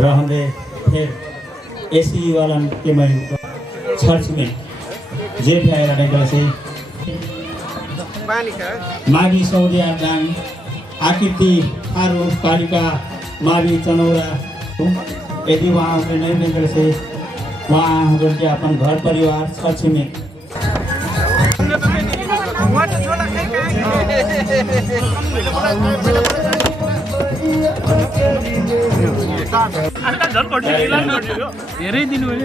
रहँदै फिर एसी वाला के मैं चर्च में जे भएर गएपछि माघी सौर्य दाङ आकृति आरू कालिका मावी चनौरा यदि उहाँहरूले नै मिलेर चाहिँ उहाँहरूले चाहिँ आफ्नो घर परिवार छरछिमेक धेरै दिन भयो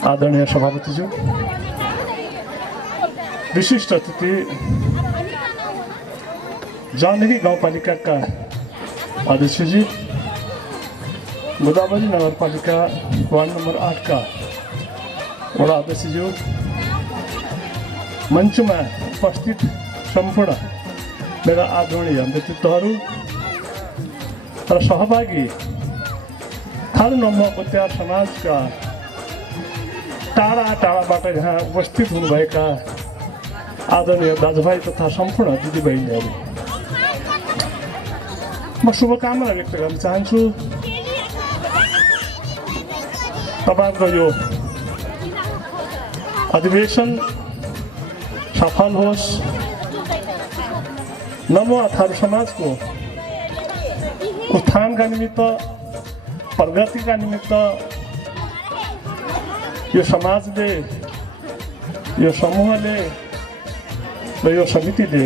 आदरणीय सभापतिज्यू, विशिष्ट अतिथि, जानकी गाउँपालिकाका अध्यक्षजी, गोदावरी नगरपालिका वार्ड नम्बर 8 का वडा अध्यक्षज्यू, मञ्चमा उपस्थित सम्पूर्ण मेरा आदरणीय व्यक्तित्वहरू र सहभागी थारू नम्बर बुद्धियार समाजका टाढा टाढाबाट यहाँ उपस्थित हुनुभएका आदरणीय दाजुभाइ तथा सम्पूर्ण दिदीबहिनीहरू, म शुभकामना व्यक्त गर्न चाहन्छु। तपाईँहरूको यो अधिवेशन सफल होस्, नमो थारू समाजको उत्थानका निमित्त, प्रगतिका निमित्त यो समाजले, यो समूहले र यो समितिले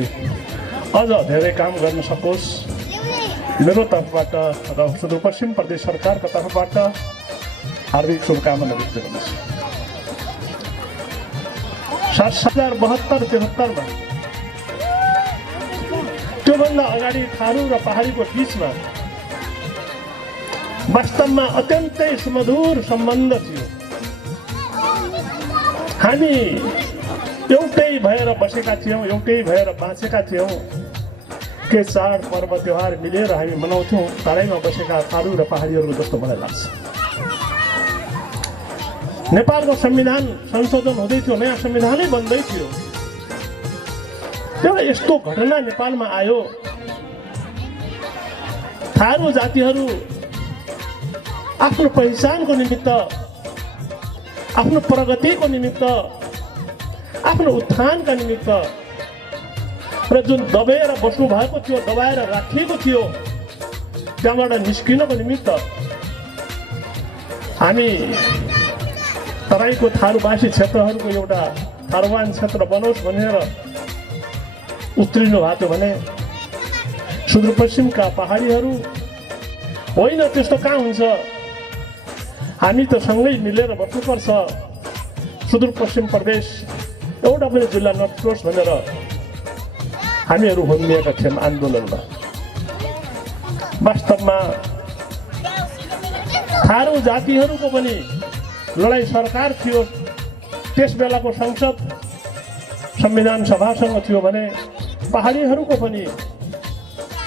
अझ धेरै काम गर्न सकोस्, मेरो तर्फबाट र सुदूरपश्चिम प्रदेश सरकारको तर्फबाट हार्दिक शुभकामना व्यक्त गर्दछु। 2072-73 त्योभन्दा अगाडि थारू र पहाडीको बिचमा वास्तवमा अत्यन्तै सुमधुर सम्बन्ध थियो। हामी एउटै भएर बसेका थियौँ, एउटै भएर बाँचेका थियौँ। के चाड पर्व त्योहार मिलेर हामी मनाउँथ्यौँ तराईमा बसेका थारू र पहाडीहरूको जस्तो मलाई लाग्छ। नेपालको संविधान संशोधन हुँदै थियो, नयाँ संविधानै बन्दै थियो। एउटा यस्तो घटना नेपालमा आयो, थारू जातिहरू आफ्नो पहिचानको निमित्त, आफ्नो प्रगतिको निमित्त, आफ्नो उत्थानका निमित्त र जुन दबाएर बस्नु भएको थियो, दबाएर राखिएको थियो, त्यहाँबाट निस्किनको निमित्त हामी तराईको थारूवासी क्षेत्रहरूको एउटा थारूवान क्षेत्र बनोस् भनेर उत्रिनु भएको थियो भने सुदूरपश्चिमका पहाडीहरू होइन, त्यस्तो कहाँ हुन्छ, हामी त सँगै मिलेर बस्नुपर्छ, सुदूरपश्चिम प्रदेश एउटा पनि जिल्ला नछोडोस् भनेर हामीहरू होमिएका थियौँ आन्दोलनमा। वास्तवमा थारू जातिहरूको पनि लडाइँ सरकार थियो, त्यस बेलाको संसद संविधान सभासँग थियो भने पहाडीहरूको पनि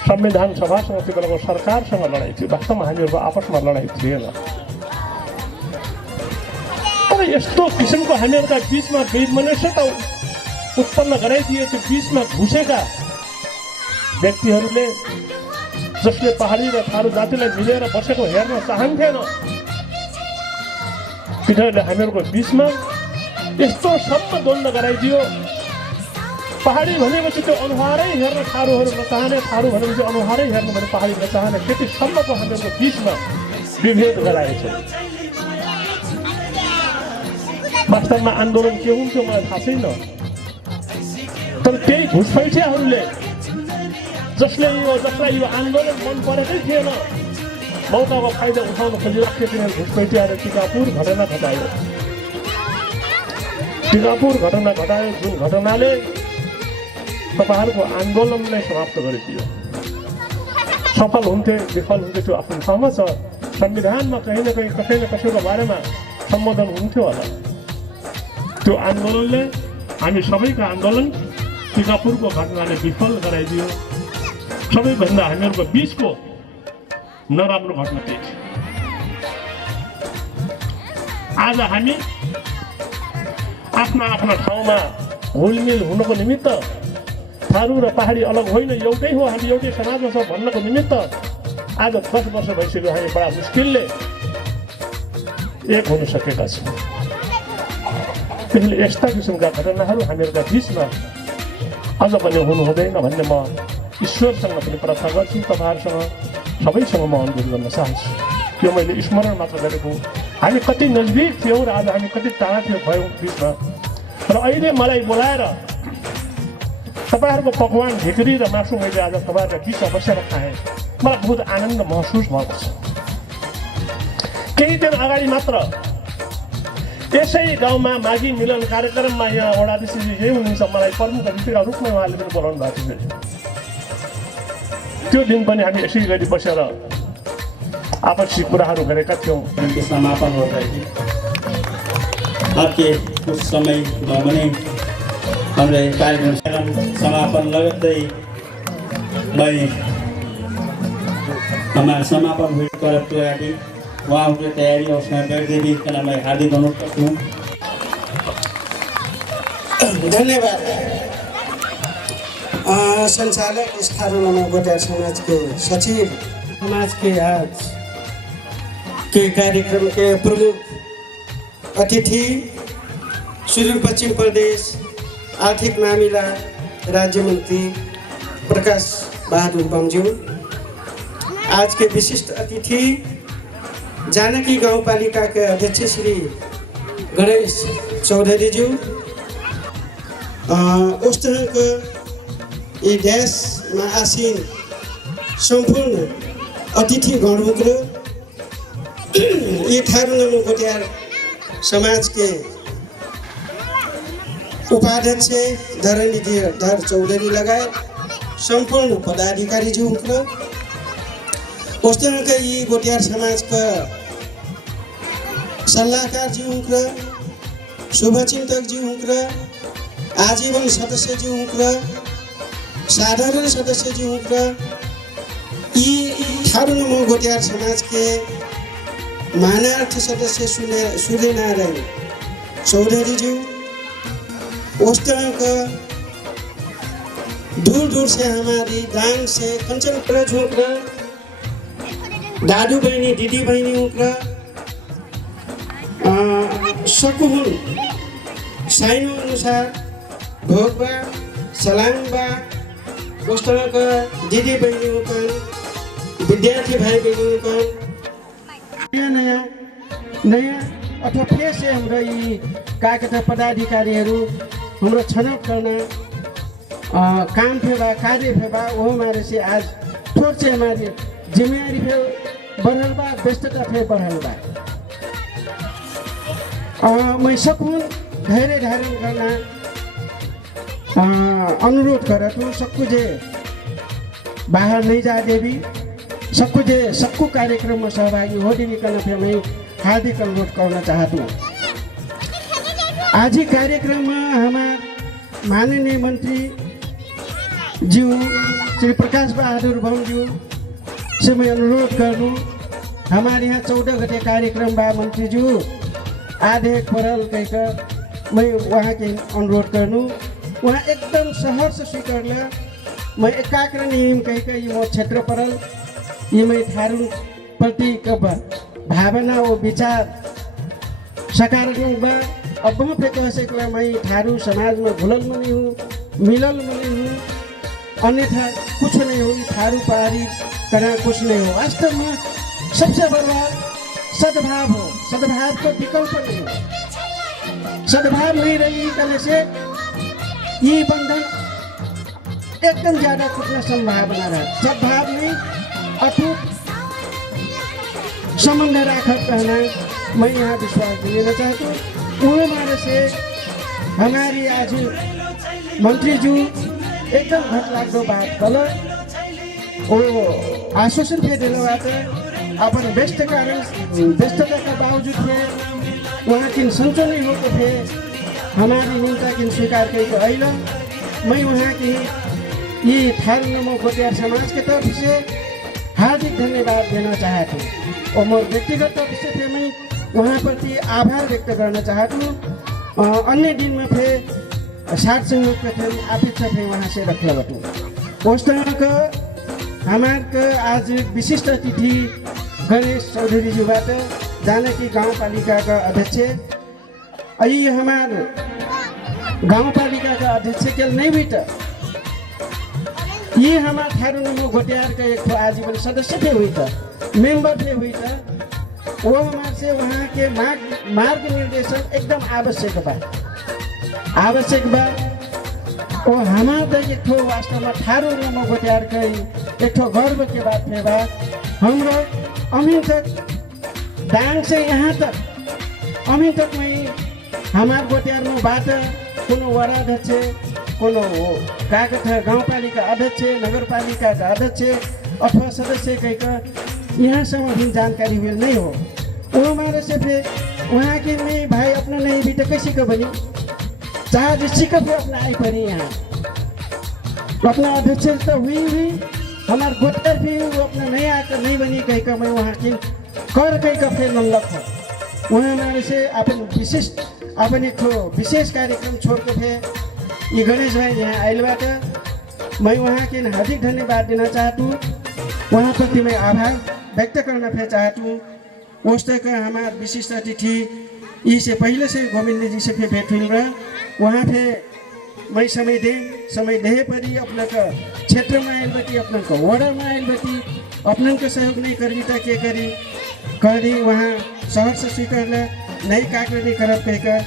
संविधान सभासँग त्यो बेलाको सरकारसँग लडाइँ थियो। वास्तवमा हामीहरूको आपसमा लडाइँ थिएन। तर यस्तो किसिमको हामीहरूका बिचमा वैमनस्यता उत्पन्न गराइदिए, त्यो बिचमा घुसेका व्यक्तिहरूले जसले पहाडी र थारू जातिलाई मिलेर बसेको हेर्न चाहन्थेन, तिनीहरूले हामीहरूको बिचमा यस्तो सम्म द्वन्द गराइदियो। पहाडी भनेपछि त्यो अनुहारै हेर्न थारूहरू नचाहने, थारू भनेपछि अनुहारै हेर्नु भने पहाडी नचाहने, त्यतिसम्मको हामीहरूको बिचमा विभेद गराएछ। वास्तवमा आन्दोलन के हुन्थ्यो मलाई थाहा छैन, तर त्यही घुसपैठियाहरूले जसलाई यो आन्दोलन मन परेकै थिएन, मौकाको फाइदा उठाउन खोजिराख्थ्यो, तिनीहरू घुसपैठियाहरू टिकापुर घटना घटायो। टिकापुर घटना घटायो, जुन घटनाले तपाईँहरूको आन्दोलनलाई समाप्त गरिदियो। सफल हुन्थे विफल हुन्थे त्यो आफ्नो ठाउँमा छ। संविधानमा कहीँ न कहीँ कसै न कसैको बारेमा सम्बोधन हुन्थ्यो होला। त्यो आन्दोलनले, हामी सबैको आन्दोलन टिकापुरको घटनाले विफल गराइदियो। सबैभन्दा हामीहरूको बिचको नराम्रो घटना त्यही थियो। आज हामी आफ्ना आफ्ना ठाउँमा हुलमिल हुनको निमित्त, थारू र पहाडी अलग होइन, एउटै हो, हामी एउटै समाजमा छौँ भन्नको निमित्त आज 10 वर्ष भइसक्यो हामी बडा मुस्किलले एक हुन सकेका छौँ। त्यसैले यस्ता किसिमका घटनाहरू हामीहरूका बिचमा अझ पनि हुनु हुँदैन भन्ने म ईश्वरसँग पनि प्रार्थना गर्छु, तपाईँहरूसँग सबैसँग म अनुरोध गर्न चाहन्छु। यो मैले स्मरण मात्र गरेको, हामी कति नजिक थियौँ र आज हामी कति टाढा भयौँ बिचमा। र अहिले मलाई बोलाएर तपाईँहरूको पकवान ढिक्री र मासु मैले आज तपाईँहरूका बिचमा बसेर खाएँ, मलाई बहुत आनन्द महसुस भएको छ। केही दिन अगाडि मात्र यसै गाउँमा माघी मिलन कार्यक्रममा यहाँ वडाधीशजी यही हुनुहुन्छ, मलाई प्रमुख अतिथिका रूपमा उहाँले पनि बोलाउनु भएको थियो। त्यो दिन पनि हामी यसै गरी बसेर आपसी कुराहरू गरेका थियौँ। समापन हो रही थी। अब के कुछ समय भने हाम्रो कार्यक्रम समापन लगत्तै हमारा समापन हुई तरफ के आगे वहाँ की तैयारी और उसमें बैठ देवी का नाम मैं हार्दिक अनुरोध करता हूँ। धन्यवाद। संचालक इस थारू नमो गोटार समाज के सचिव, समाज के आज के कार्यक्रम के प्रमुख अतिथि सुदूरपश्चिम प्रदेश आर्थिक मामिला राज्य मंत्री प्रकाश बहादुर बमज्यू, आज के विशिष्ट अतिथि जानकी गाउँपालिका के अध्यक्ष श्री गणेश चौधरी ज्यू, उस तरह के ये देश में आसीन संपूर्ण अतिथि गणमुग्र ये थारू नमो गोटियार समाज के उपाध्यक्ष धरणीधर चौधरी लगायत संपूर्ण पदाधिकारी जी उस तरह के ये गोटियार समाज का सल्लाहकार जी शुभचिंतक जी आजीवन सदस्य जी साधारण सदस्य जी ये थारू नमो गोटियार समाज के मानार्थ सदस्य सूर्यनारायण चौधरी जी, उस तरह का दूर दूर से हमारी दांग से कंचनपुरा झोंकरा दादू बहनी दीदी बहनी उनका सकुहुन साइनो अनुसार भोगबा सलामबा, उस तरह का दीदी बहनी उनका विद्यार्थी भाई बहनी उनका नयाँ नयाँ अथवा फिर से हाम्रो यी कार्यकर्ता पदाधिकारीहरू हाम्रो छनौट गर्न काम फेवा कार्य फेवा वो हमारे से आज थोड़ से हमारी जिम्मेदारी फे बढ़ल बा, व्यस्तता फे बढ़ल बा। मैं सकून धैर्य धारण करना अनुरोध करत हूँ सबको जे बाहर नहीं जा देवी, सबको जे सबको कार्यक्रम में सहभागी हो देवी करना फिर मैं हार्दिक अनुरोध करना चाहता हूँ। आज ही कार्यक्रम में हमारे माननीय मंत्री जी श्री प्रकाश बहादुर बमज्यू से मैं अनुरोध करूँ, हमारे यहाँ 14 गते कार्यक्रम बा मंत्री जी आधे परल कहकर मैं वहाँ के अनुरोध करूँ, वहाँ एकदम सहर्ष स्वीकार लिया। मैं एकाग्र नियम कहकर ये मो क्षेत्र परल ये मैं थारू प्रति भावना और विचार सकारात्मक बा। अब बहुत कह सकला मैं थारू समाज में घुलल में नहीं हूँ, मिलल में नहीं हूँ, अन्यथा कुछ नहीं हो। थारू पहाड़ी करना कुछ नहीं हो। वास्तव में सबसे बड़ा सद्भाव हो, सद्भाव को विकल्प नहीं हो। सद्भाव नहीं रही करने से ये बंधन एकदम ज्यादा टूटने संभावना रहा। सद्भाव नहीं अटूट संबंध राखत कहना मैं यहाँ विश्वास देना चाहता हूँ। वो हमारे से हमारी आज मंत्री जी एकदम घट लागो बात गलत वो आश्वासन थे दिलवाते अपन व्यस्तता का बावजूद थे वहाँ किन संचलन होते थे हमारी निंदा किन स्वीकार करके आइला। मैं वहाँ की ये थारू नमो गोटियार समाज के तरफ से हार्दिक धन्यवाद देना चाहता हूँ और मोर व्यक्तिगत तौर से फिर मैं वहाँ प्रति आभार व्यक्त करना चाहता हूँ। अन्य दिन में फिर साथ सहयोग के थे अपेक्षा थे वहाँ से रख लगता हूँ। उस तरह का हमारे आज विशिष्ट अतिथि गणेश चौधरी जीबाट जानकी गाउँपालिका का अध्यक्ष ये हमारे गाउँपालिका का अध्यक्ष के नहीं भी ये हमारे थारू नमो गोटियार का एक आजीवन सदस्य थे हुई था, मेंबर थे हुई था। वो हमारे से वहाँ के मार्ग निर्देशन एकदम आवश्यक बा और हमारे एक ठो वास्तव में थारू नमो गोटियार का एक ठो गर्व के बात में बा। हम लोग अभी तक डांग से यहाँ तक अभी तक में हमार गोटियारबाट कोनो वडा अध्यक्ष, कोनो कागज गाउँपालिका अध्यक्ष, नगरपालिका अध्यक्ष अथवा सदस्य कहीं यहाँसम्म भी जानकारी हुई नहीं हो। वो हमारे से फिर वहाँ के में भाई अपना नहीं भी तो कैसे का बनी, चाहे जिससे का भी अपना आई पड़ी यहाँ अपना अध्यक्ष तो हुई हमारे गोटर भी वो अपना नहीं आकर नहीं बनी कहीं का मैं वहाँ की कर कहीं का फिर नल्लक हो। वहाँ हमारे से अपन विशिष्ट अपन एक विशेष कार्यक्रम छोड़ के फिर ये गणेश भाई यहाँ आइलबाट मैं वहाँ के हार्दिक धन्यवाद देना चाहता हूँ। वहाँ प्रति मैं आभार व्यक्त करना फिर चाहता हूँ। उस तक हमारे विशिष्ट अतिथि इससे पहले से गोविंद जी से फिर भेंट हुई रहा। वहाँ फिर मैं समय दे परी अपना का क्षेत्र में आयल बटी, अपना का वड़ा में आयल बटी, अपना का सहयोग नहीं करी था के करी वहाँ शहर से स्वीकार नहीं काकर नहीं करब कहकर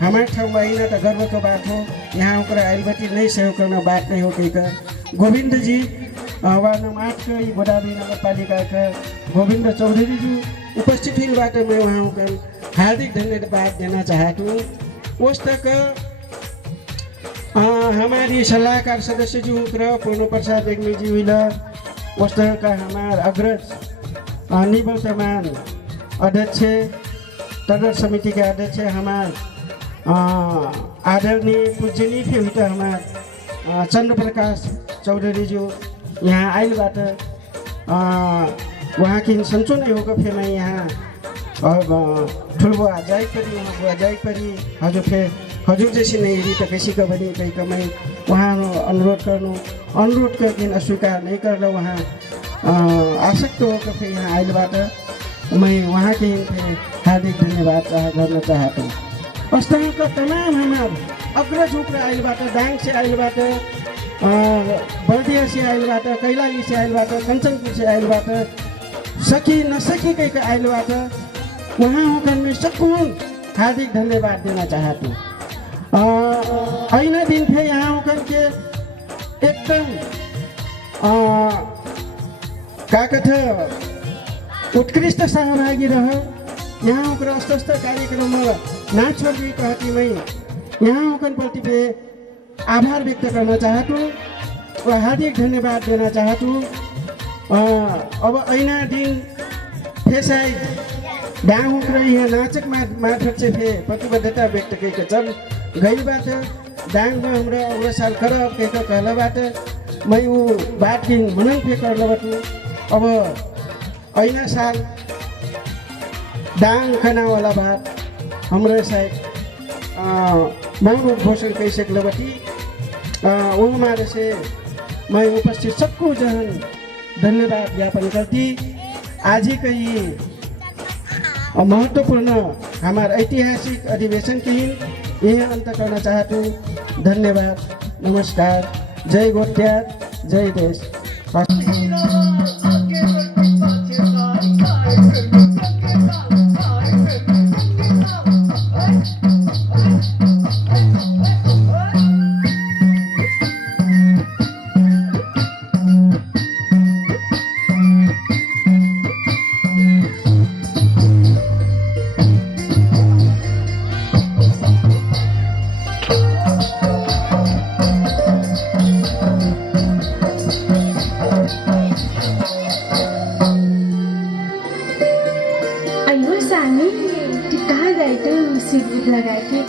हमारे ठाउँ में तो गर्व का बात हो। यहाँ ओकरा आयल बटी नहीं सहयोग करना बात नहीं हो कहकर गोविंद जी वार्ड नंबर 8 का गोदावरी नगर पालिका का गोविंद चौधरी जी उपस्थित हुई बात मैं वहाँ का हार्दिक धन्यवाद देना चाहता हूँ। उस तक हमारी सलाहकार सदस्य जी पूर्ण प्रसाद बेगमी जी हुई उस तरह का हमारे अग्रज निवर्तमान अध्यक्ष तदर समिति के अध्यक्ष हमारे आदरणीय पूजनीय भी हुई तो हमारे चंद्र प्रकाश चौधरी जी यहाँ आइलबाट वहाँ की सन्चो नहीं होगा फिर मैं यहाँ ठुलबुआ जाई परी वहाँ बुआ जाई परी हजुर जैसी नहीं रही तो कैसी का बनी कहीं का मैं वहाँ अनुरोध कर दिन अस्वीकार नहीं कर लो। वहाँ आसक्त होकर फिर यहाँ आइलबाट मैं वहाँ के हार्दिक धन्यवाद करना चाहता हूँ। उस तरह का तमाम हमारे अग्रज उपरा आइलबाट, डांग से आइलबाट, बर्दिया से आइलबाट, कैलाली से आइलबाट, कंचनपुर से आइलबाट, सकी नसकी कहीं का आइलबाट वहाँ होकर मैं सबको हार्दिक धन्यवाद देना चाहता हूँ। ऐना दिन थे यहाँ होकर के एकदम का कथा उत्कृष्ट सहभागी रहो। यहाँ होकर अस्त कार्यक्रम ना छोड़ दी कहती मैं यहाँ होकर प्रति पे आभार व्यक्त करना चाहता हूँ और हार्दिक धन्यवाद देना चाहता हूँ। अब ऐना दिन फेसाई डांग होकर यहाँ नाचक मार्फत से फे प्रतिबद्धता व्यक्त करके चल गई बात डांग में हमरा अगला साल करब कहकर कहला बात मैं वो बात की मनन पे कर लबटू। अब ऐना साल डांग खाना वाला बात हमारे शायद मौन घोषण कर सकल बटी वो हमारे से मैं उपस्थित सबको जहन धन्यवाद ज्ञापन करती। आज ही कही महत्वपूर्ण हमारे ऐतिहासिक अधिवेशन की यह अंत करना चाहता हूँ। धन्यवाद, नमस्कार, जय गोटियार, जय देश।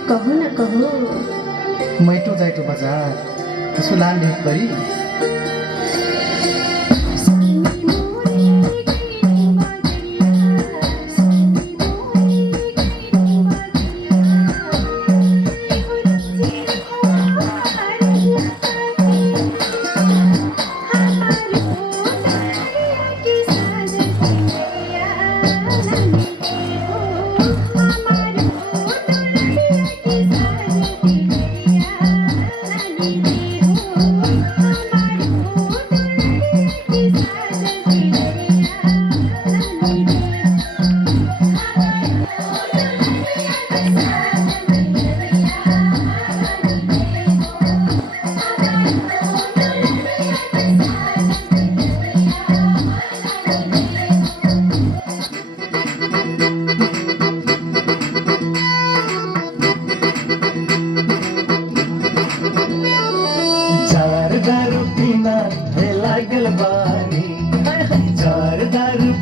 कहो न कहो मैं तो जाए तो बाजार उसको लाल ढेर परी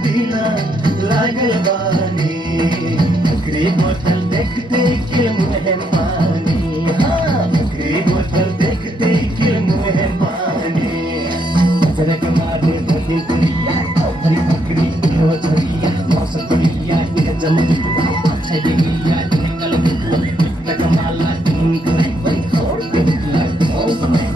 बिना लागल बानी बकरी बोतल देखते के मुँह पानी हाँ बकरी बोतल देखते के मुँह पानी जरा के मारे बकरी कुड़िया हरी बकरी हो छड़िया मौसम कुड़िया ये जम अच्छा दिया निकल लग माला तीन करे वही खोड़ के लग ओ समय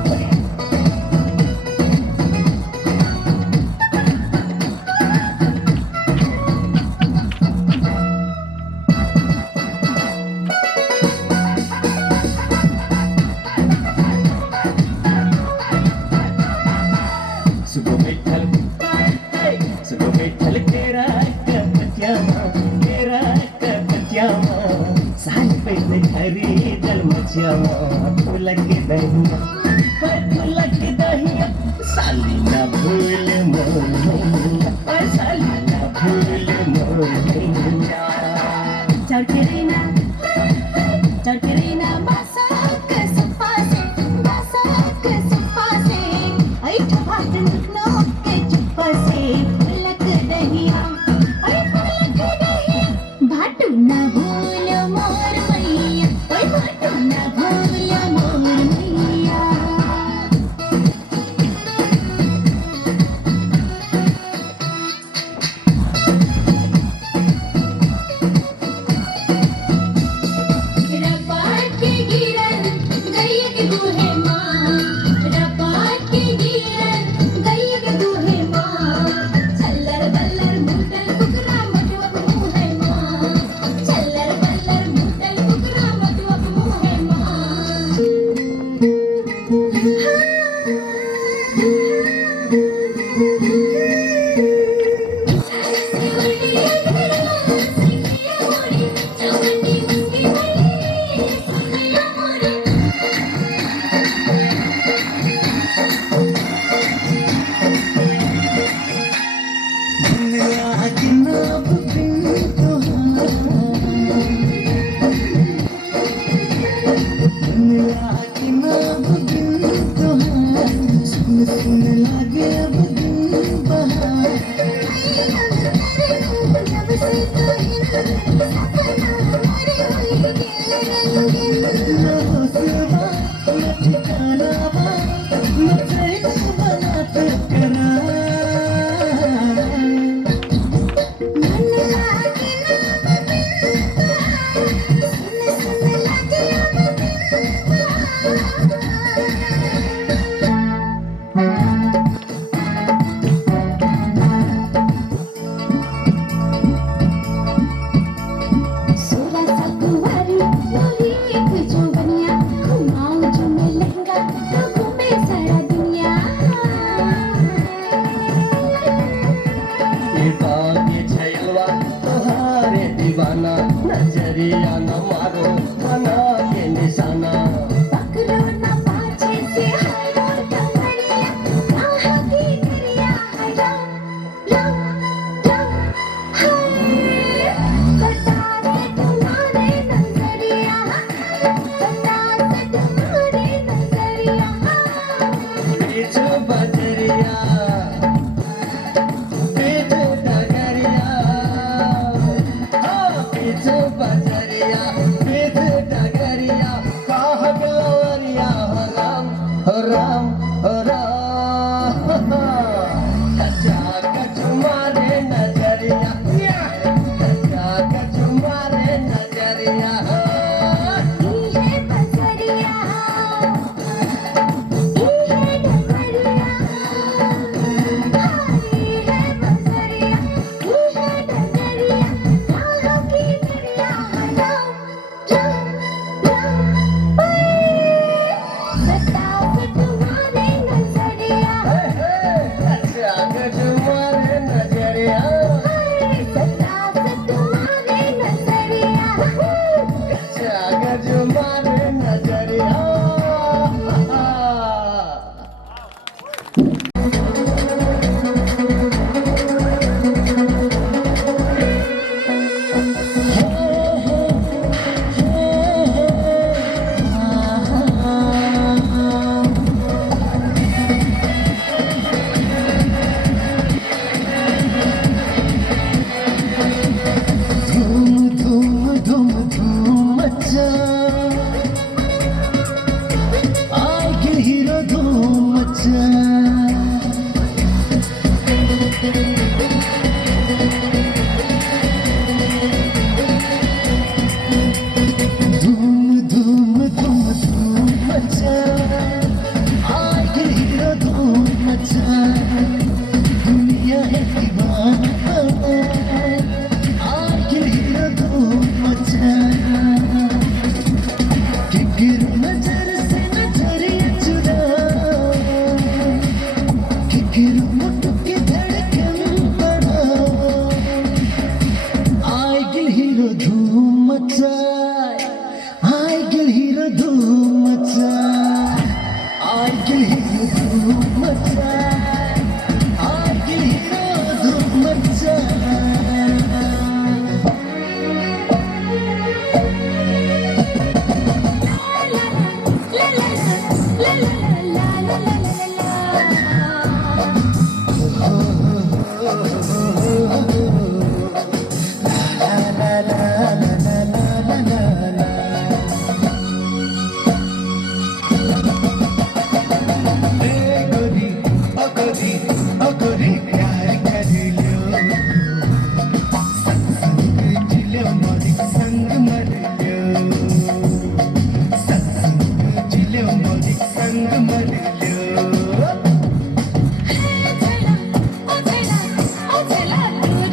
साली ना भूल मोर साली ना भूल मोर चढ़केरीना बासाक सुपासे ऐ ठभाट नो के चुप्पासे फुलक दहिया भाटू ना भूल मोर मैया ओए भाटू ना भूल मोर मैया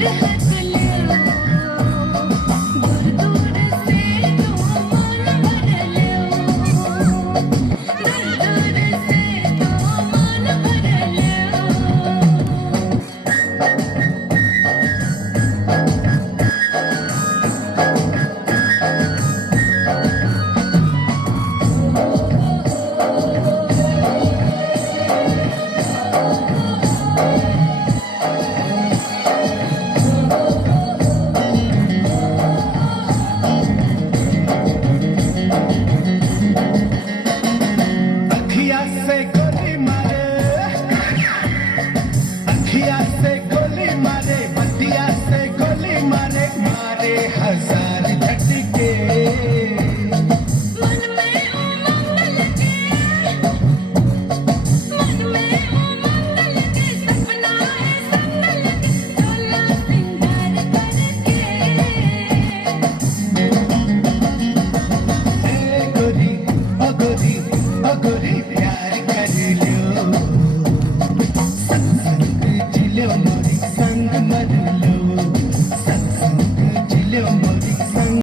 हाथ